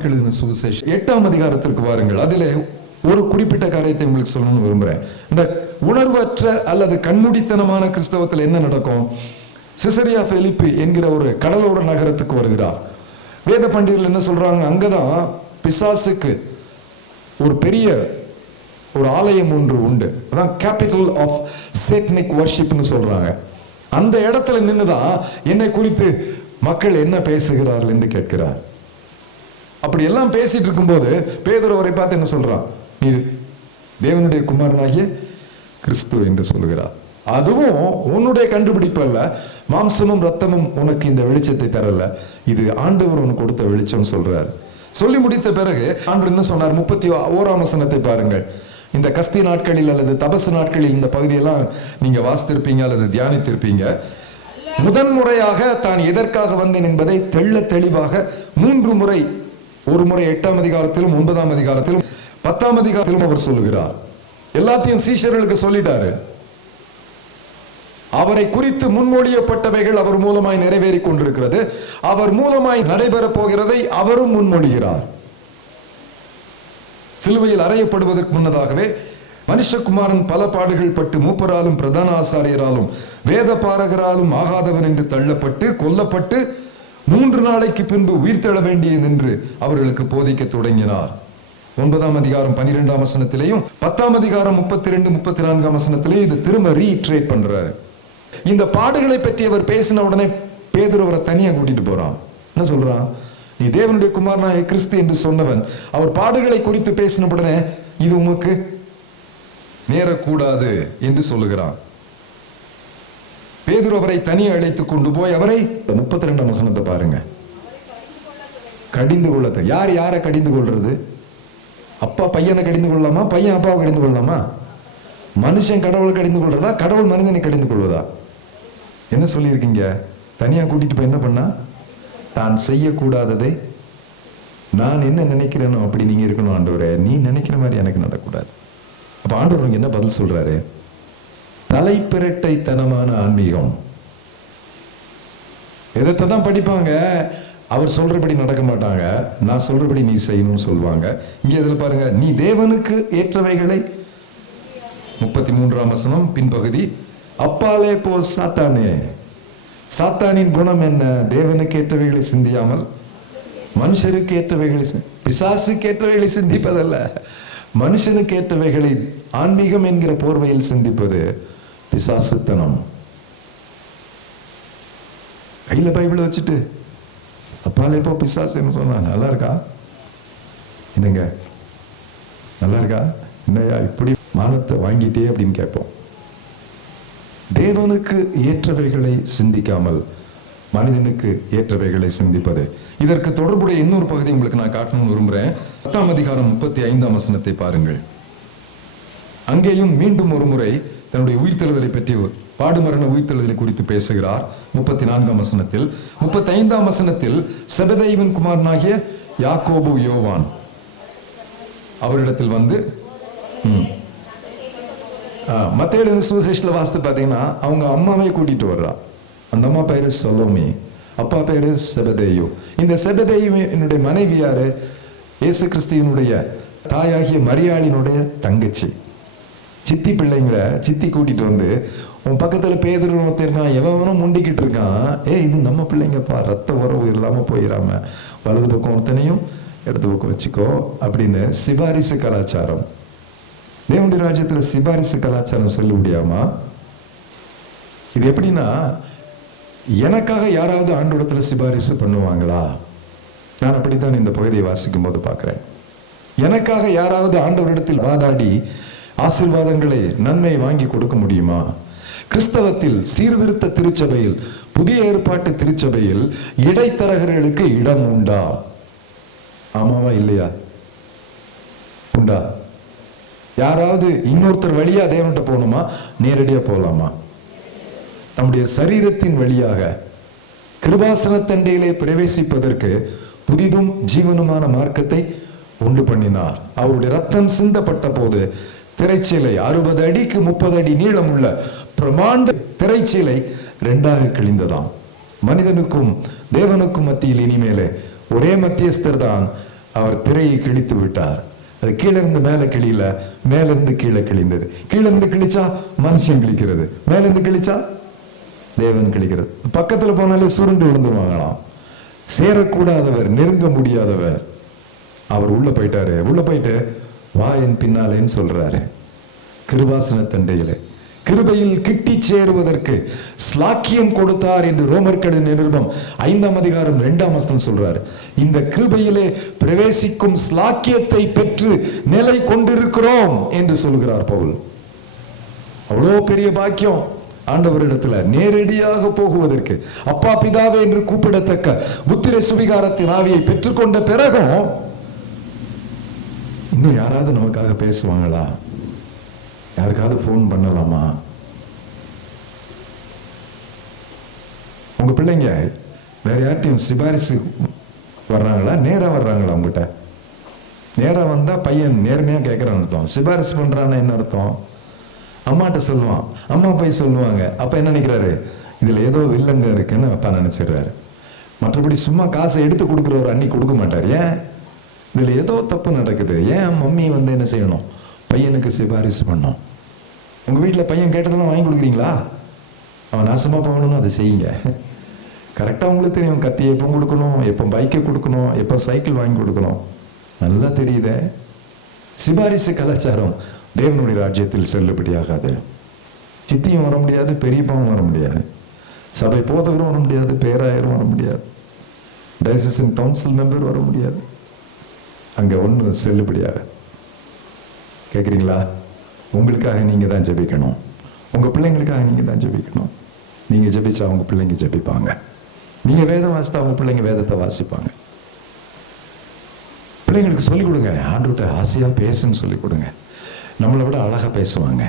Mark எழுதின சுவிசேஷம் 8ஆம் அதிகாரத்திற்கு வாருங்கள். அதிலே ஒரு குறிப்பிட்ட காரியத்தை உங்களுக்கு சொல்லணும்னு விரும்புறேன். இந்த உணர்வற்ற அல்லது கண்மூடித்தனமான கிறிஸ்தவத்தில் என்ன நடக்கும்? சிசரியா பிலிப்பி என்கிற ஒரு கடலோர நகரத்துக்கு வருகிறார். வேத பண்டிதர்கள் என்ன சொல்றாங்க? அங்கதான் பிசாசுக்கு ஒரு பெரிய ஒரு ஆலயம் ஒன்று உண்டு. அதான் கேபிட்டல் ஆஃப் சேட்டனிக் வர்ஷிப்னு சொல்றாங்க. அந்த இடத்துல நின்னுதான் என்னை குறித்து மக்கள் என்ன பேசுகிறார்கள் என்று கேட்கிறார். அப்படி எல்லாம் பேசிட்டு இருக்கும்போது பேதுரு அவரை பார்த்து என்ன சொல்றான்? நீ தேவனுடைய குமாரனாகிய கிறிஸ்து என்று சொல்லுகிறார். அதுவும் உன்னுடைய கண்டுபிடிப்பு அல்ல, மாம்சமும் ரத்தமும் உனக்கு இந்த வெளிச்சத்தை தரல, இது ஆண்டவர் உனக்கு கொடுத்த வெளிச்சம் சொல்றார். சொல்லி முடித்த பிறகு ஆண்டவர் என்ன சொன்னார்? 31ஆம் வசனத்தை பாருங்கள். இந்த கஸ்தி நாட்களில் அல்லது தபசு நாட்களில் இந்த பகுதியெல்லாம் நீங்க வாசித்திருப்பீங்க அல்லது தியானித்திருப்பீங்க. முதன்முறையாக தான் எதற்காக வந்தேன் என்பதை தெள்ள தெளிவாக 3 முறை, ஒரு முறை 8ஆம் அதிகாரத்திலும் 9ஆம் அதிகாரத்திலும் 10ஆம் அதிகாரத்திலும் அவர் சொல்லுகிறார். எல்லாத்தையும் சீஷர்களுக்கு சொல்லிட்டாரு. அவரை குறித்து முன்மொழியப்பட்டவைகள் அவர் மூலமாய் நிறைவேறிக் கொண்டிருக்கிறது. அவர் மூலமாய் நடைபெறப் போகிறதை அவரும் முன்மொழிகிறார். சிலுவையில் அறையப்படுவதற்கு முன்னதாகவே மனுஷகுமாரன் பல பாடுகள் பட்டு மூப்பராலும் பிரதான ஆசாரியராலும் வேத பாரகராலும் ஆகாதவன் என்று தள்ளப்பட்டு கொல்லப்பட்டு 3 நாளைக்கு பின்பு உயிர்த்தெழ வேண்டியது என்று அவர்களுக்கு போதிக்க தொடங்கினார். 9ஆம் அதிகாரம் 12ஆம் வசனத்திலேயும் 10ஆம் அதிகாரம் 32, 34ஆம் வசனத்திலேயும் இது திரும்ப ரீட்ரேட் பண்றாரு. இந்த பாடுகளை பற்றி அவர் பேசின உடனே பேதுரு அவரை தனியா கூட்டிட்டு போறான். என்ன சொல்றான்? நீ தேவனுடைய குமாரனாகிய கிறிஸ்து என்று சொன்னவன். அவர் பாடுகளை குறித்து பேசின உடனே இது உமக்கு நேரக்கூடாது என்று சொல்லுகிறான். பேதுரு அவரை தனியே அழைத்துக் கொண்டு போய் அவரை 32ஆம் வசனத்தை பாருங்க. கடிந்து கொள்ளது. யார் யாரை கடிந்து கொள்றது? அப்பா பையனை கடிந்து கொள்ளலாமா? பையன் அப்பாவை கடிந்து கொள்ளலாமா? மனுஷன் கடவுளை கடிந்து கொள்றதா? கடவுள் மனிதனை கடிந்து கொள்வதா? என்ன சொல்லி இருக்கீங்க? தனியா கூட்டிட்டு போய் என்ன பண்ணா? தான் செய்யக்கூடாததை நான் என்ன நினைக்கிறேனோ அப்படி நீங்க இருக்கணும் ஆண்டவரே, நீ நினைக்கிற மாதிரி எனக்கு நடக்கூடாது. அப்ப ஆண்டவர் என்ன பதில் சொல்றாரு? தலைப்பிரட்டைத்தனமான ஆன்மீகம். எதைத்தான் படிப்பாங்க, அவர் சொல்றபடி நடக்க மாட்டாங்க. நான் சொல்றபடி நீ செய்யணும்னு சொல்லுவாங்க. இங்க இதுல பாருங்க, நீ தேவனுக்கு ஏற்றவைகளை 33ஆம் வசனம் பின்பகுதி, அப்பாலே போ சாத்தானே. சாத்தானின் குணம் என்ன? தேவனுக்கு ஏற்றவைகளை சிந்தியாமல் மனுஷருக்கு ஏற்றவைகளை, பிசாசுக்கு ஏற்றவைகளை சிந்திப்பதல்ல, மனுஷனுக்கு ஏற்றவைகளை ஆன்மீகம் என்கிற போர்வையில் சிந்திப்பது பிசாசுத்தனம். கையில பைபிளை வச்சுட்டு அப்பாலே போ பிசாசுன்னு சொன்னா நல்லா இருக்கா? என்னங்க நல்லா இருக்கா? என்னையா இப்படி மானத்தை வாங்கிட்டே அப்படின்னு கேட்போம். தேவனுக்கு ஏற்றவைகளை சிந்திக்காமல் மனிதனுக்கு ஏற்றவைகளை சிந்திப்பது. இதற்கு தொடர்புடைய இன்னொரு பகுதி உங்களுக்கு நான் காட்டணும்னு விரும்புறேன். 10ஆம் அதிகாரம் 35ஆம் வசனத்தை பாருங்கள். அங்கேயும் மீண்டும் ஒரு முறை தன்னுடைய உயிர்த்தெழுதலை பற்றி, பாடுமரண உயிர்த்தெழுதலை குறித்து பேசுகிறார். 34ஆம் வசனத்தில். 35ஆம் வசனத்தில் செபதேயுவின் குமாரனாகிய யாக்கோபு யோவான் அவரிடத்தில் வந்து, மத்தேயு சுவிசேஷத்துல வாசித்து பாத்தீங்கன்னா அவங்க அம்மாவே கூட்டிட்டு வர்றா. அந்த அம்மா பேரு சலோமி, அப்பா பேரு செபதேயு. இந்த செபதேயுவினுடைய மனைவி யாரு? இயேசு கிறிஸ்துவினுடைய தாயாகிய மரியாளினுடைய தங்கச்சி. சித்தி பிள்ளைங்களை சித்தி கூட்டிட்டு வந்து, உன் பக்கத்துல பேதுரு இருக்கான், எவனும் முண்டிக்கிட்டு இருக்கான், இது நம்ம பிள்ளைங்கப்பா, ரத்த உறவு இல்லாம போயிடாம வலது பக்கம் ஒருத்தனையும் இடது பக்கம் வச்சுக்கோ அப்படின்னு சிபாரிசு கலாச்சாரம். தேவனுடைய ராஜ்யத்துல சிபாரிசு கலாச்சாரம் சொல்ல முடியாமா? இது எப்படின்னா, எனக்காக யாராவது ஆண்டவரிடத்துல சிபாரிசு பண்ணுவாங்களா? நான் அப்படித்தான் இந்த பகுதியை வாசிக்கும் போது பார்க்கிறேன். எனக்காக யாராவது ஆண்டவரிடத்தில் வாதாடி ஆசீர்வாதங்களை, நன்மை வாங்கி கொடுக்க முடியுமா? கிறிஸ்தவத்தில், சீர்திருத்த திருச்சபையில், புதிய ஏற்பாட்டு திருச்சபையில் இடைத்தரகர்களுக்கு இடம் உண்டா? ஆமாவா இல்லையா? உண்டா? யாராவது இன்னொருத்தர் வழியா தேவன்கிட்ட போகணுமா? நேரடியா போகலாமா? நம்முடைய சரீரத்தின் வழியாக கிருபாசனத்தண்டையிலே பிரவேசிப்பதற்கு புதிதும் ஜீவனுமான மார்க்கத்தை உண்டு பண்ணினார். அவருடைய ரத்தம் சிந்தப்பட்ட போது திரைச்சீலை 60 அடிக்கு 30 அடி நீளம் உள்ள பிரமாண்ட திரைச்சீலை 2ஆக கிழிந்ததாம். மனிதனுக்கும் தேவனுக்கும் மத்தியில் இனிமேலே ஒரே மத்தியஸ்தர் தான் அவர் திரையை கிழித்து விட்டார். அது கீழே இருந்து மேல கிழியல, மேல இருந்து கீழே கிழிந்தது. கீழே இருந்து கிழிச்சா மனுஷன் கிழிக்கிறது, மேல இருந்து கிழிச்சா தேவன் கிழிக்கிறது. பக்கத்துல போனாலே சுருண்டு விழுந்துருவாங்களாம். சேரக்கூடாதவர், நெருங்க முடியாதவர் அவர் உள்ள போயிட்டாரு. உள்ள போயிட்டு வா என் பின்னாலேன்னு சொல்றாரு. கிருபாசன தண்டையில கிருபையில் கிட்டி சேருவதற்கு ஸ்லாக்கியம் கொடுத்தார் என்று ரோமர்களின் நிருபம் 5ஆம் அதிகாரம் 2ஆம் வசனம் சொல்றாரு. இந்த கிருபையிலே பிரவேசிக்கும் ஸ்லாக்கியத்தை பெற்று நிலை கொண்டிருக்கிறோம் என்று சொல்கிறார் பவுல். அவ்வளோ பெரிய பாக்கியம் ஆண்டவரிடத்துல நேரடியாக போகுவதற்கு. அப்பா பிதாவே என்று கூப்பிடத்தக்க புத்திர சுவிகாரத்தின் ஆவியை பெற்றுக்கொண்ட பிறகும் இன்னும் யாராவது நமக்காக பேசுவாங்களா? யாருக்காவது போன் பண்ணலாமா? உங்க பிள்ளைங்க வேற யார்ட்டையும் சிபாரிசு வர்றாங்களா? நேரா வர்றாங்களா உங்ககிட்ட? நேரா வந்தா பையன் நேர்மையா கேட்கறான்னு அர்த்தம். சிபாரிசு பண்றான்னு என்ன அர்த்தம்? அம்மாட்ட சொல்லுவான், அம்மா போய் சொல்லுவாங்க. அப்ப என்ன நினைக்கிறாரு? இதுல ஏதோ வில்லங்க இருக்குன்னு அப்பா நினைச்சிடுறாரு. மற்றபடி சும்மா காசை எடுத்து கொடுக்குறவர் அன்னி கொடுக்க மாட்டார். ஏன்? இதுல ஏதோ தப்பு நடக்குது. ஏன் மம்மி என்ன செய்யணும்? பையனுக்கு சிபாரிசு பண்ணும். உங்க வீட்டுல பையன் கேட்டதெல்லாம் வாங்கி கொடுக்குறீங்களா? அவன் நாசமா போகணும்னு அதை செய்யுங்க. கரெக்டா உங்களுக்கு தெரியும், கத்தி எப்போ கொடுக்கணும், எப்போ பைக்கை கொடுக்கணும், எப்போ சைக்கிள் வாங்கி கொடுக்கணும், நல்லா தெரியுதே. சிபாரிசு கலாச்சாரம் தேவனுடைய ராஜ்யத்தில் செல்லுபடியாகாது. சித்தியும் வர முடியாது, பெரியப்பாவும் வர முடியாது, சபை போதவரும் வர முடியாது, பேராயரும் வர முடியாது, டயசிசன் கவுன்சில் மெம்பர் வர முடியாது. அங்க ஒண்ணு செல்லுபடியாக. கேக்குறீங்களா? உங்களுக்காக நீங்க தான் ஜெபிக்கணும். உங்க பிள்ளைங்களுக்காக நீங்க தான் ஜெபிக்கணும். நீங்க ஜெபிச்சா உங்க பிள்ளைங்க ஜெபிப்பாங்க. நீங்க வேதம் வாசித்தா உங்க பிள்ளைங்க வேதத்தை வாசிப்பாங்க. பிள்ளைங்களுக்கு சொல்லிக் கொடுங்க. ஆண்டுகிட்ட ஆசையா பேசுன்னு சொல்லிக் கொடுங்க. நம்மளை விட அழகா பேசுவாங்க.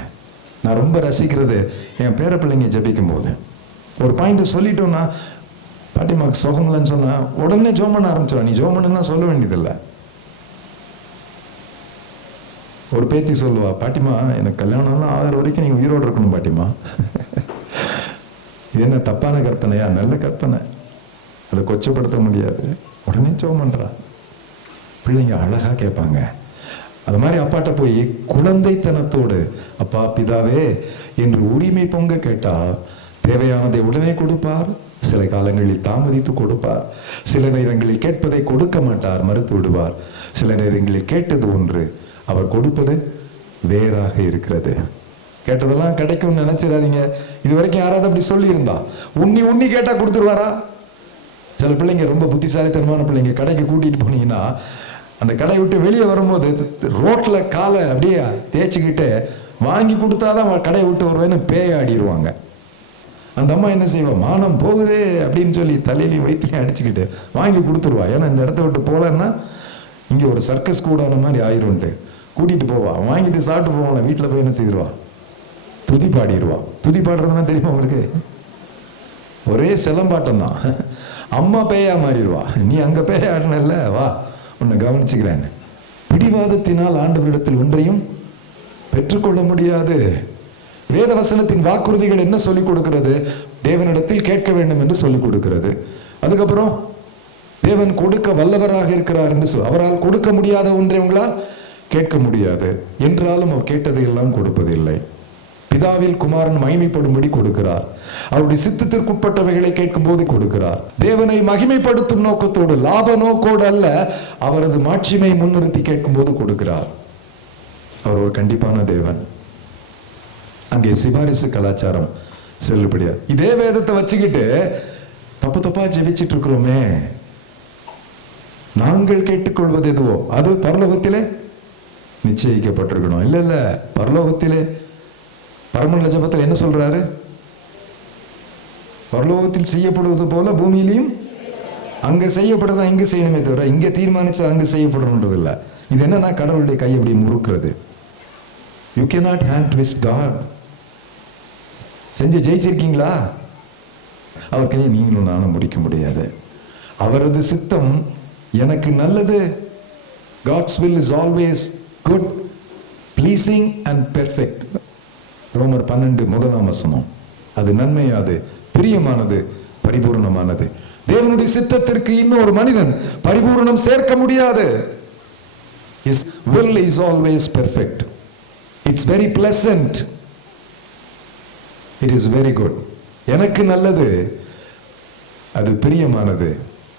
நான் ரொம்ப ரசிக்கிறது என் பேர பிள்ளைங்க ஜெபிக்கும் போது ஒரு பாயிண்ட் சொல்லிட்டோம்னா, பாட்டிமாக்கு சுகமில்லைன்னு சொன்னா உடனே ஜோம் பண்ண ஆரம்பிச்சிடும். நீ ஜோம் பண்ணுன்னா சொல்ல வேண்டியதில்லை. ஒரு பேத்தி சொல்லுவா, பாட்டிமா எனக்கு கல்யாணம்லாம் ஆகிற வரைக்கும் நீங்க உயிரோடு இருக்கணும் பாட்டிமா. இது என்ன தப்பான கற்பனையா? நல்ல கற்பனை, அதை கொச்சப்படுத்த முடியாது. உடனே ஜெபம் பண்றா. பிள்ளைங்க அழகா கேட்பாங்க. அது மாதிரி அப்பாட்ட போய் குழந்தைத்தனத்தோடு அப்பா பிதாவே என்று உரிமை பொங்க கேட்டா தேவையானதை உடனே கொடுப்பார். சில காலங்களில் தாமதித்து கொடுப்பார். சில நேரங்களில் கேட்பதை கொடுக்க மாட்டார், மறுத்து விடுவார். சில நேரங்களில் கேட்டது ஒன்று, அவர் கொடுப்பது வேறாக இருக்கிறது. கேட்டதெல்லாம் கிடைக்கும் நினைச்சிடாதீங்க. இது வரைக்கும் யாராவது அப்படி சொல்லி இருந்தா உண்ணி கேட்டா கொடுத்துருவாரா? சில பிள்ளைங்க ரொம்ப புத்திசாலித்தனமான பிள்ளைங்க கடைக்கு கூட்டிட்டு போனீங்கன்னா அந்த கடை விட்டு வெளியே வரும்போது ரோட்ல காலை அப்படியே தேய்ச்சிக்கிட்டு வாங்கி கொடுத்தாதான் கடையை விட்டு வருவேன்னு பேயாடிடுவாங்க. அந்த அம்மா என்ன செய்வா? மானம் போகுதே அப்படின்னு சொல்லி தலையிலையும் வயிற்றுலையும் அடிச்சுக்கிட்டு வாங்கி கொடுத்துருவா. ஏன்னா இந்த இடத்த விட்டு போலன்னா இங்க ஒரு சர்க்கஸ் கூடான மாதிரி ஆயிரும்ட்டு கூட்டிட்டு போவா. வாங்கிட்டு சாப்பிட்டு போவாங்க. வீட்டுல போய் என்ன செய்திருவா? துதி பாடிடுவா. துதி பாடுறதுன்னா தெரியுமா உங்களுக்கு? ஒரே சிலம்பாட்டம் தான். அம்மா பேயா மாறிடுவா. நீ அங்க பேய ஆடல, வா உன்னை கவனிச்சுக்கிறேன். பிடிவாதத்தினால் ஆண்டவரிடத்தில் ஒன்றையும் பெற்றுக்கொள்ள முடியாது. வேத வசனத்தின் வாக்குறுதிகள் என்ன சொல்லிக் கொடுக்கிறது? தேவனிடத்தில் கேட்க வேண்டும் என்று சொல்லிக் கொடுக்கிறது. அதுக்கப்புறம் தேவன் கொடுக்க வல்லவராக இருக்கிறார் என்று அவரால் கொடுக்க முடியாத ஒன்றை உங்களால் கேட்க முடியாது. என்றாலும் அவர் கேட்டதை எல்லாம் கொடுப்பதில்லை. பிதாவில் குமாரன் மகிமைப்படும்படி கொடுக்கிறார். அவருடைய சித்தத்திற்குட்பட்டவைகளை கேட்கும் போது கொடுக்கிறார். தேவனை மகிமைப்படுத்தும் நோக்கத்தோடு, லாப நோக்கோடு அல்ல, அவரது மாட்சிமை முன்னிறுத்தி கேட்கும் போது கொடுக்கிறார். அவர் ஒரு கண்டிப்பான தேவன். அங்கே சிபாரிசு கலாச்சாரம் செல்லுபடியா. இதே வேதத்தை வச்சுக்கிட்டு தப்பு தப்பா ஜெபிச்சிட்டு இருக்கிறோமே. நாங்கள் கேட்டுக்கொள்வது எதுவோ அது பரலோகத்திலே நிச்சயிக்கப்பட்டிருக்கணும். இல்ல பரலோகத்திலே பரமண்டல ஜெபத்தில் என்ன சொல்றாரு? பரலோகத்தில் செய்யப்படுவது போல பூமியிலையும் அங்க செய்யப்படுறதா இங்க செய்யணுமே தவிர இங்க தீர்மானிச்சு அங்க செய்யப்படணுன்றது இல்ல. இது என்னன்னா கடவுளுடைய கை அப்படி முறுக்கிறது. You cannot hand twist God. செஞ்சு ஜெயிச்சிருக்கீங்களா? அவர் கையை நீங்களும் நானும் முடிக்க முடியாது. அவரது சித்தம் எனக்கு நல்லது. God's will is always good, pleasing and perfect. ரோமர் 12 முதலாம் வசனம். அது நன்மையாது, பிரியமானது, பரிபூர்ணமானது. தேவனுடைய சித்தத்திற்கு இன்னொரு மனிதன் பரிபூரணம் சேர்க்க முடியாது. His will is always perfect. It's very pleasant. It is very good. எனக்கு நல்லது, அது பிரியமானது,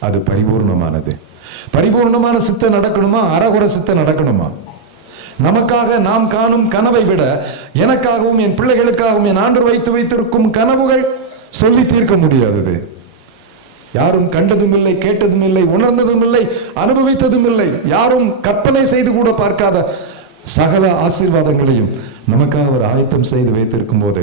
அது பரிபூர்ணமானது. பரிபூர்ணமான சித்தம் நடக்கணுமா, அறகுறை சித்தம் நடக்கணுமா? நமக்காக நாம் காணும் கனவை விட எனக்காகவும் என் பிள்ளைகளுக்காகவும் என் ஆண்டவர் வைத்திருக்கும் கனவுகள் சொல்லி தீர்க்க முடியாதது. யாரும் கண்டதும் இல்லை, கேட்டதும் இல்லை, உணர்ந்ததும் இல்லை, அனுபவித்ததும் இல்லை. யாரும் கற்பனை செய்து கூட பார்க்காத சகல ஆசீர்வாதங்களையும் நமக்காக ஒரு ஆயத்தம் செய்து வைத்திருக்கும் போது,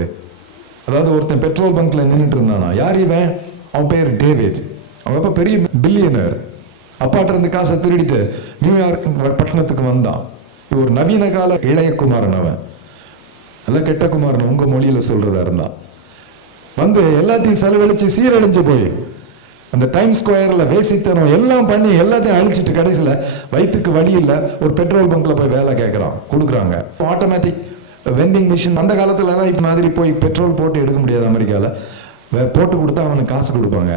அதாவது ஒருத்தன் பெட்ரோல் பங்க்ல நின்றுட்டு இருந்தானா. யார் இவன்? அவன் பேர் டேவிட். அவன் அப்ப பெரிய பில்லியனர். அப்பாட்ட இருந்து காசை திருடிட்டு நியூயார்க் பட்டணத்துக்கு வந்தான். ஒரு நவீன கால இளைய குமாரன். அவன் எல்லாம் கெட்ட குமாரன் உங்க மொழியில சொல்றதா இருந்தான். வந்து எல்லாத்தையும் செலவழிச்சு சீரழிஞ்சு போய் அந்த டைம் ஸ்கொயர்ல வேசித்தனம் எல்லாம் பண்ணி எல்லாத்தையும் அழிச்சிட்டு கடைசியில வயிற்றுக்கு வழி இல்ல, ஒரு பெட்ரோல் பங்க்ல போய் வேலை கேட்கறான். கொடுக்குறாங்க ஆட்டோமேட்டிக் வெண்டிங் மிஷின். அந்த காலத்துல எல்லாம் இப்ப மாதிரி போய் பெட்ரோல் போட்டு எடுக்க முடியாது. அமெரிக்கால போட்டு கொடுத்தா அவனுக்கு காசு கொடுப்பாங்க.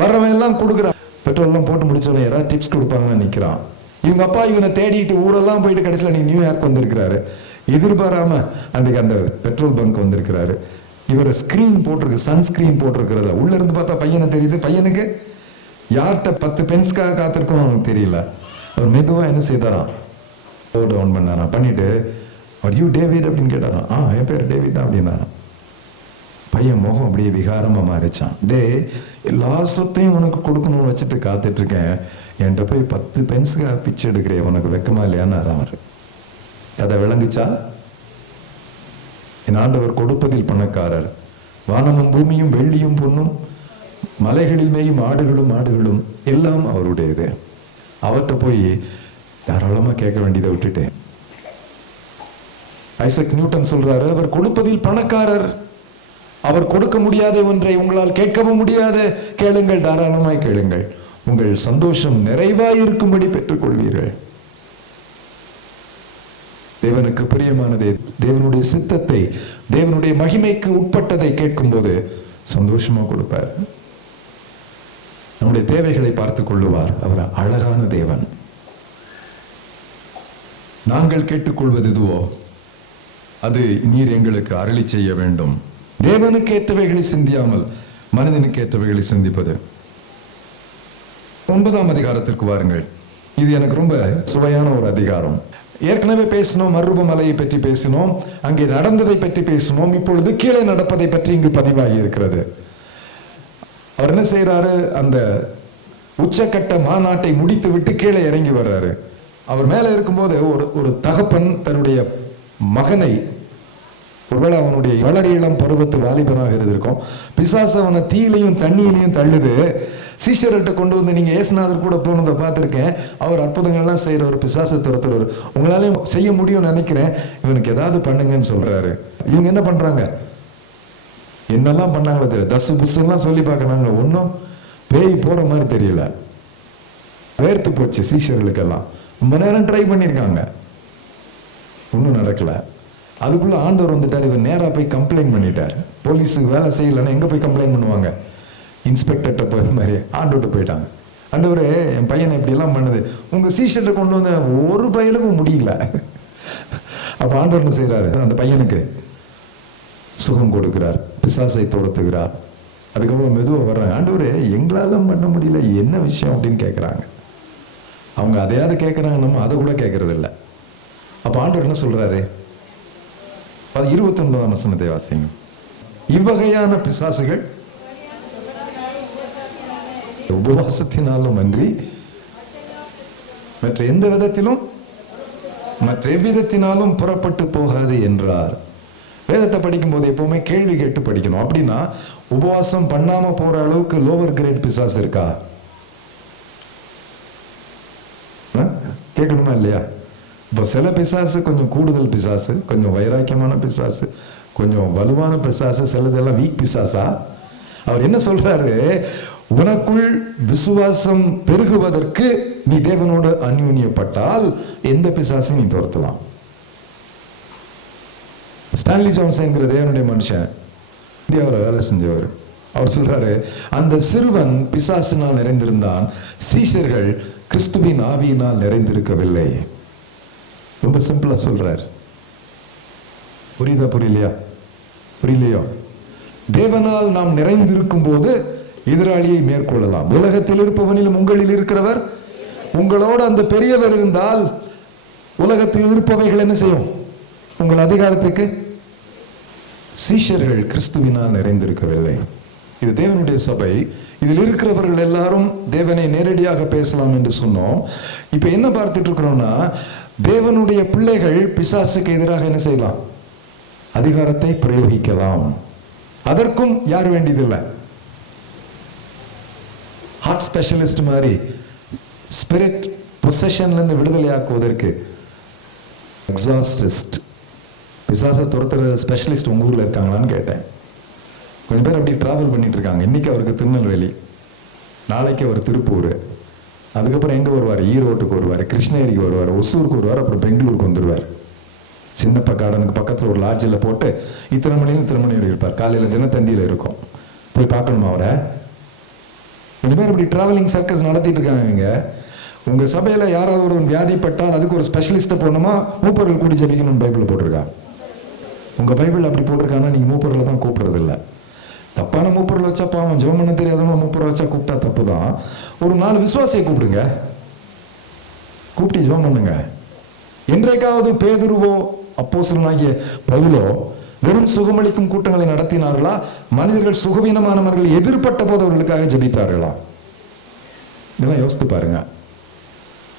வர்றவன் எல்லாம் கொடுக்குறான். பெட்ரோல் எல்லாம் போட்டு முடிச்சவன யாராவது டிப்ஸ் கொடுப்பாங்கன்னு நிக்கிறான். இவங்க அப்பா இவனை தேடிட்டு ஊரெல்லாம் போயிட்டு கடைசியில நீ நியூயார்க் வந்திருக்கிறாரு. எதிர்பாராம அன்றைக்கு அந்த பெட்ரோல் பங்க் வந்திருக்கிறாரு. இவர ஸ்கிரீன் போட்டிருக்கு, சன்ஸ்கிரீன் போட்டிருக்கிறத உள்ள இருந்து பார்த்தா பையனை தெரியுது. பையனுக்கு யார்கிட்ட 10 பென்ஸ்க்காக காத்திருக்கோம் அவனுக்கு தெரியல. அவர் மெதுவா என்ன செய்தாராம், டவுன் பண்ணாராம். பண்ணிட்டு அவர் யூ டேவிட் அப்படின்னு கேட்டாராம். என் பேர் டேவிட் தான் அப்படின்னாராம். பையன் முகம் அப்படியே விகாரமா மாறிச்சான். டே, எல்லா சொத்தையும் உனக்கு கொடுக்கணும்னு வச்சுட்டு காத்துட்டு இருக்கேன், என்கிட்ட போய் 10 பென்ஸ்க்காக பிச்சை எடுக்கிறேன், உனக்கு வெக்கமா இல்லையான்னு அவர். அதை விளங்குச்சா? என் ஆண்டவர் கொடுப்பதில் பணக்காரர். வானமும் பூமியும் வெள்ளியும் பொன்னும் மலைகளில் மேயும் ஆடுகளும் எல்லாம் அவருடையது. அவர்கிட்ட போய் தாராளமா கேட்க வேண்டியதை விட்டுட்டேன். ஐசக் நியூட்டன் சொல்றாரு, அவர் கொடுப்பதில் பணக்காரர். அவர் கொடுக்க முடியாத ஒன்றை உங்களால் கேட்கவும் முடியாது. கேளுங்கள், தாராளமாய் கேளுங்கள், உங்கள் சந்தோஷம் நிறைவாய் இருக்கும்படி பெற்றுக் கொள்வீர்கள். தேவனுக்கு பிரியமானதே, தேவனுடைய சித்தத்தை, தேவனுடைய மகிமைக்கு உட்பட்டதை கேட்கும் போது சந்தோஷமா கொடுப்பார். நம்முடைய தேவைகளை பார்த்துக் கொள்ளுவார். அவர் அழகான தேவன். நாங்கள் கேட்டுக்கொள்வது எதுவோ அது நீர் எங்களுக்கு அருளி செய்ய வேண்டும். தேவனுக்கு ஏற்றவைகளை சிந்தியாமல் மனிதனுக்கு ஏற்றவைகளை சிந்திப்பது. 9ஆம் அதிகாரத்திற்கு வாருங்கள். இது எனக்கு ரொம்ப சுவையான ஒரு அதிகாரம். ஏற்கனவே பேசினோம், மறுரூப மலையை பற்றி பேசினோம், அங்கே நடந்ததை பற்றி பேசினோம். இப்பொழுது கீழே நடப்பதை பற்றி இங்கு பதிவாகி இருக்கிறது. அவர் என்ன செய்யறாரு, அந்த உச்சக்கட்ட மாநாட்டை முடித்து விட்டு கீழே இறங்கி வர்றாரு. அவர் மேல இருக்கும்போது ஒரு தகப்பன் தன்னுடைய மகனை, ஒருவேளை அவனுடைய வளர் இளம் பருவத்து வாலிபனாக இருந்திருக்கும், பிசாசு அவனை தீயிலையும் தண்ணியிலையும் தள்ளுது. சீஷர்கிட்ட கொண்டு வந்து, நீங்க ஏசுநாதர் கூட போனதை பார்த்திருக்கேன், அவர் அற்புதங்கள்லாம் செய்யற ஒரு பிசாசை துரத்துறவர், உங்களாலையும் செய்ய முடியும்னு நினைக்கிறேன், இவனுக்கு ஏதாவது பண்ணுங்கன்னு சொல்றாரு. இவங்க என்ன பண்றாங்க, என்னெல்லாம் பண்ணாங்களோ தெரியல, தசு புஸ்லாம் சொல்லி பார்க்கறாங்க, ஒன்னும் பேய் போற மாதிரி தெரியல. வேர்த்து போச்சு சீஷர்களுக்கெல்லாம். ரொம்ப நேரம் ட்ரை பண்ணிருக்காங்க, ஒன்னும் நடக்கல. அதுக்குள்ள ஆண்டவர் வந்துட்டார். இவர் நேரா போய் கம்ப்ளைண்ட் பண்ணிட்டார். போலீஸுக்கு வேலை செய்யலன்னா எங்க போய் கம்ப்ளைண்ட் பண்ணுவாங்க, இன்ஸ்பெக்டர்கிட்ட போய் மாதிரி ஆண்டவர்கிட்ட போயிட்டாங்க. ஆண்டவரே, என் பையனை இப்படி எல்லாம் பண்ணுது, உங்க சீஷர்கிட்ட கொண்டு வந்த ஒரு பையனுக்கும் முடியல. அப்ப ஆண்டவர் என்ன செய்யறாரு, அந்த பையனுக்கு சுகம் கொடுக்கிறார், பிசாசை துரத்துகிறார். அதுக்கப்புறம் மெதுவா வர்றாங்க, ஆண்டவரே எங்களால பண்ண முடியல, என்ன விஷயம் அப்படின்னு கேட்கிறாங்க. அவங்க அதையாவது கேட்கறாங்க, நம்ம அதை கூட கேட்கறது இல்லை. அப்ப ஆண்டவர் என்ன சொல்றாரு, 29ஆம் வசனத்தை வாசிங்க. இவ்வகையான பிசாசுகள் உபவாசத்தினாலும் அன்றி மற்ற எந்த விதத்திலும் மற்ற எவ்விதத்தினாலும் புறப்பட்டு போகாது என்றார். வேதத்தை படிக்கும் போது எப்பவுமே கேள்வி கேட்டு படிக்கணும். அப்படின்னா உபவாசம் பண்ணாம போற அளவுக்கு லோவர் கிரேட் பிசாசு இருக்கா கேட்கணுமா இல்லையா? இப்போ சில பிசாசு கொஞ்சம் கூடுதல் பிசாசு, கொஞ்சம் வைராக்கியமான பிசாசு, கொஞ்சம் வலுவான பிசாசு, சிலதெல்லாம் வீக் பிசாசா. அவர் என்ன சொல்றாரு, உனக்குள் விசுவாசம் பெருகுவதற்கு நீ தேவனோடு அந்யூன்யப்பட்டால் எந்த பிசாசையும் நீ துரத்தலாம். ஸ்டான்லி ஜான்சன் தேவனுடைய மனுஷன், இந்தியாவில் வேலை செஞ்சவர், அவர் சொல்றாரு, அந்த சிறுவன் பிசாசினால் நிறைந்திருந்தான், சீஷர்கள் கிறிஸ்துவின் ஆவியினால் நிறைந்திருக்கவில்லை. ரொம்ப சிம்பிளா சொல்றார். புரியுதா? புரியலையா? புரியலையோ? தேவனால் நாம் நிறைந்திருக்கும் போது எதிராளியை மேற்கொள்ளலாம். உலகத்தில் இருப்பவனிலும் உங்களில் இருக்கிறவர், உங்களோட அந்த பெரியவர் இருந்தால் உலகத்தில் இருப்பவைகள் என்ன செய்யும்? உங்கள் அதிகாரத்துக்கு. சீஷர்கள் கிறிஸ்துவினால் நிறைந்திருக்கவில்லை. இது தேவனுடைய சபை. இதில் இருக்கிறவர்கள் எல்லாரும் தேவனை நேரடியாக பேசலாம் என்று சொன்னோம். இப்ப என்ன பார்த்துட்டு இருக்கிறோம்னா, தேவனுடைய பிள்ளைகள் பிசாசுக்கு எதிராக என்ன செய்யலாம்? அதிகாரத்தை பிரயோகிக்கலாம். அதற்கும் யார் வேண்டியதில்லை. ஹார்ட் ஸ்பெஷலிஸ்ட் மாதிரி ஸ்பிரிட் பொசஷன்ல இருந்து விடுதலையாக்குவதற்கு எக்ஸாசிஸ்ட், பிசாசை துரத்துற ஸ்பெஷலிஸ்ட் உங்க ஊர்ல இருக்காங்களான்னு கேட்டேன். கொஞ்சம் பேர் அப்படி டிராவல் பண்ணிட்டு இருக்காங்க. இன்னைக்கு அவருக்கு திருநெல்வேலி, நாளைக்கு அவர் திருப்பூர், அதுக்கப்புறம் எங்க வருவார்? ஈரோட்டுக்கு வருவார், கிருஷ்ணகிரிக்கு வருவார், ஒசூருக்கு வருவார், அப்புறம் பெங்களூருக்கு வந்துருவார். சின்னப்ப கார்டனுக்கு பக்கத்துல ஒரு லாட்ஜில் போட்டு இத்தனை மணி வரை இருப்பார். காலையில தினத்தந்தியில இருக்கும். போய் பார்க்கணுமா அவரை? கொஞ்சம் பேர் இப்படி டிராவலிங் சர்க்கஸ் நடத்திட்டு இருக்காங்க. உங்க சபையில யாராவது ஒரு வியாதிப்பட்டால் அதுக்கு ஒரு ஸ்பெஷலிஸ்ட போடணுமா, மூப்பர்கள் கூடி ஜெபிக்கணும் பைபிள் போட்டிருக்காங்க. உங்க பைபிள் அப்படி போட்டிருக்காங்கன்னா நீங்க மூப்பர்களை தான் கூப்பிடுறது இல்லை. தப்பான மூப்பர்கள் வச்சா பாவம், ஜெபம் பண்ண தெரியாதவங்க மூப்பரை வச்சா கூப்பிட்டா தப்பு தான். ஒரு 4 விசுவாசியை கூப்பிடுங்க, கூப்பிட்டு ஜெபம் பண்ணுங்க. என்றைக்காவது பேதுருவோ அப்போஸ்தலனாகிய பவுலோ வெறும் சுகமளிக்கும் கூட்டங்களை நடத்தினார்களா? மனிதர்கள் சுகவீனமானவர்கள் எதிர்பட்ட போது அவர்களுக்காக ஜெபித்தார்களா? இதெல்லாம் யோசித்து பாருங்க.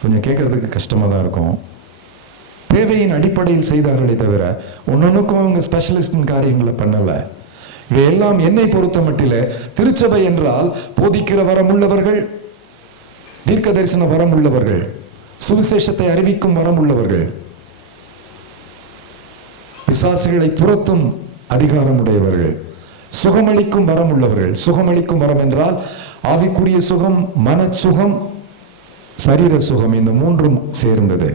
கொஞ்சம் கேட்கறதுக்கு கஷ்டமா தான் இருக்கும். தேவையின் அடிப்படையில் செய்தார்களே தவிர ஒன்னொன்னுக்கும் அவங்க ஸ்பெஷலிஸ்ட் காரியங்களை பண்ணல. இவையெல்லாம் என்னை பொறுத்த மட்டிலே திருச்சபை என்றால் போதிக்கிற வரம் உள்ளவர்கள், தீர்க்க தரிசன வரம் உள்ளவர்கள், சுவிசேஷத்தை அறிவிக்கும் வரம் உள்ளவர்கள், பிசாசுகளை துரத்தும் அதிகாரம் உடையவர்கள், சுகமளிக்கும் வரம் உள்ளவர்கள். சுகமளிக்கும் வரம் என்றால் ஆவிக்குரிய சுகம், மன சுகம், சரீர சுகம், இந்த 3ம் சேர்ந்தது.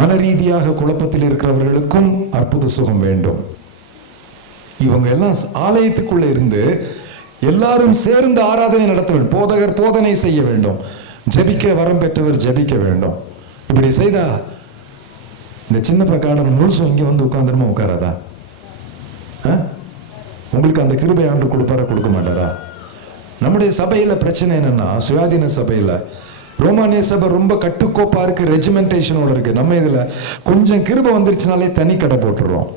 மன ரீதியாக குழப்பத்தில் இருக்கிறவர்களுக்கும் அற்புத சுகம் வேண்டும். இவங்க எல்லாம் ஆலயத்துக்குள்ள இருந்து எல்லாரும் சேர்ந்து ஆராதனை நடத்த வேண்டும். போதகர் போதனை செய்ய வேண்டும், ஜெபிக்க வரம் பெற்றவர் ஜெபிக்க வேண்டும். இப்படி செய்தா இந்த சின்ன பிரகாரம் முழுசும் இங்க வந்து உட்கார்ந்துருமா? உட்காராதா? உங்களுக்கு அந்த கிருபை ஆண்டு கொடுப்பாரா? கொடுக்க மாட்டாரா? நம்முடைய சபையில பிரச்சனை என்னன்னா, சுயாதீன சபையில ரோமானிய சபை ரொம்ப கட்டுக்கோப்பா இருக்கு, ரெஜிமெண்டேஷனோட இருக்கு. நம்ம இதுல கொஞ்சம் கிருபை வந்துருச்சுனாலே தனி கடை போட்டுறோம்.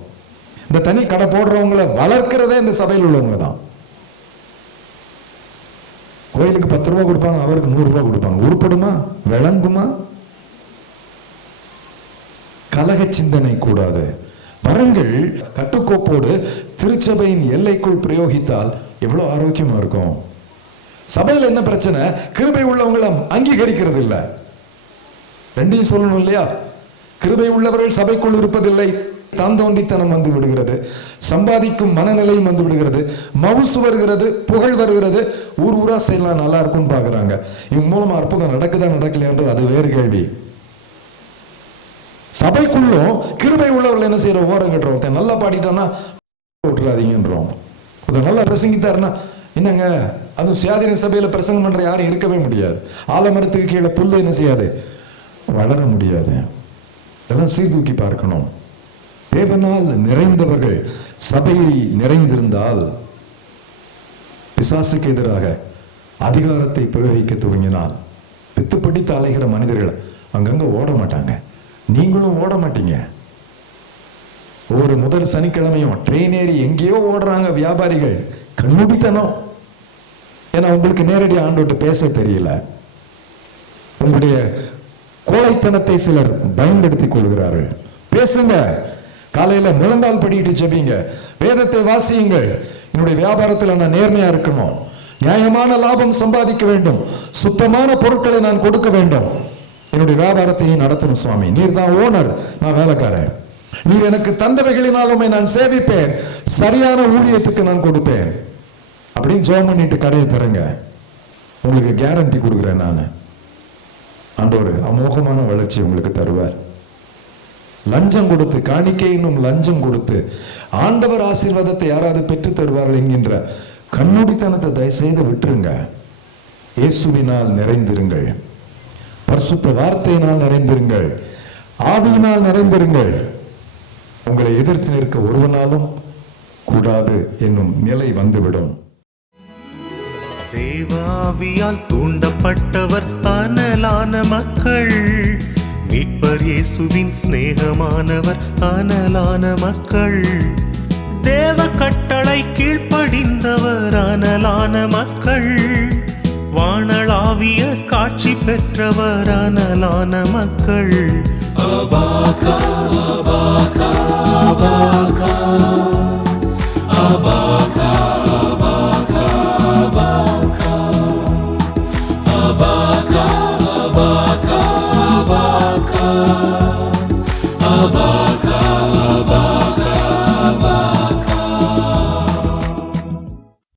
இந்த தனி கடை போடுறவங்களை வளர்க்கிறதே இந்த சபையில் உள்ளவங்க தான். கோயிலுக்கு 10 ரூபாய் கொடுப்பாங்க, அவருக்கு 100 ரூபாய் கொடுப்பாங்க. உருப்படுமா? விளங்குமா? கலக சிந்தனை கூடாது. வரங்கள் கட்டுக்கோப்போடு திருச்சபையின் எல்லைக்குள் பிரயோகித்தால் எவ்வளவு ஆரோக்கியமா இருக்கும். சபையில என்ன பிரச்சனை? கிருபை உள்ளவங்களை அங்கீகரிக்கிறது இல்ல. ரெண்டையும் சொல்லணும் இல்லையா? கிருபை உள்ளவர்கள் சபைக்குள் இருப்பதில்லை, தான் தோண்டித்தனம் வந்து விடுகிறது, சம்பாதிக்கும் மனநிலையும் வந்து விடுகிறது, மவுசு வருகிறது, புகழ் வருகிறது, ஊர் ஊரா செய்யலாம் நல்லா இருக்கும்னு பாக்குறாங்க. இவங்க மூலமா அற்புதம் நடக்குதா நடக்கலையான்றது அது வேறு கேள்வி. சபைக்குள்ளும் கிருபை உள்ளவர்கள் என்ன செய்யறோம்? ஓரம் கட்டுறோம். நல்லா பாடிட்டான்னா விட்டுறாதீங்கன்றோம். நல்லா பிரசங்கித்தாருன்னா என்னங்க, அதுவும் சுயாதீன சபையில பிரசங்கம் பண்ற யாரும் இருக்கவே முடியாது. ஆலமரத்துக்கு கீழே புல்லு என்ன செய்யாது? வளர முடியாது. இதெல்லாம் சீர்தூக்கி பார்க்கணும். தேவனால் நிறைந்தவர்கள் சபையை நிறைந்திருந்தால் பிசாசுக்கு எதிராக அதிகாரத்தை பிரயோகிக்க துவங்கினால் பித்து படித்து அலைகிற மனிதர்கள் அங்கங்க ஓட மாட்டாங்க. நீங்களும் ஓட மாட்டீங்க. ஒரு முதல் சனிக்கிழமையும் ட்ரெயின் ஏறி எங்கேயோ ஓடுறாங்க வியாபாரிகள். கண்மூடித்தனம். ஏன்னா உங்களுக்கு நேரடி ஆண்டோட்டு பேச தெரியல. உங்களுடைய கோழைத்தனத்தை சிலர் பயன்படுத்திக் கொள்கிறார்கள். பேசுங்க, காலையில முழந்தால் படிட்டு ஜெபிங்க, வேதத்தை வாசியுங்கள். என்னுடைய வியாபாரத்தில் நான் நேர்மையா இருக்கணும், நியாயமான லாபம் சம்பாதிக்க வேண்டும், சுத்தமான பொருட்களை நான் கொடுக்க வேண்டும், என்னுடைய வியாபாரத்தை நடத்தணும். சுவாமி, நீர் தான் ஓனர், நான் வேலைக்காரன். நீர் எனக்கு தந்தவைகளினாலுமே நான் சேவிப்பேன், சரியான ஊழியத்துக்கு நான் கொடுப்பேன் அப்படின்னு ஜெபம் பண்ணிட்டு கடையை தரங்க. உங்களுக்கு கேரண்டி கொடுக்கிறேன் நான். ஆண்டவர் அமோகமான வளர்ச்சி உங்களுக்கு தருவார். லஞ்சம் கொடுத்து, காணிக்கை என்னும் லஞ்சம் கொடுத்து ஆண்டவர் ஆசீர்வாதத்தை யாராவது பெற்று தருவார்கள் என்கின்ற கண்மூடித்தனத்தை தயவு செய்து விட்டுருங்க. இயேசுவினால் நிறைந்திருங்கள், பரிசுத்த வார்த்தையினால் நிறைந்திருங்கள், ஆவியினால் நிறைந்திருங்கள். உங்களை எதிர்த்து நிற்க ஒருவனாலும் கூடாது என்னும் நிலை வந்துவிடும். தேவாவியால் தூண்டப்பட்டவர் அனலான மக்கள், மீட்பர் இயேசுவின் சிநேகமானவர் அனலான மக்கள். தேவ கட்டளை கீழ்ப்படிந்தவர் அனலான மக்கள், வானளாவிய காட்சி பெற்றவர் அனலான மக்கள். அபாகா, அபாகா, அபாகா.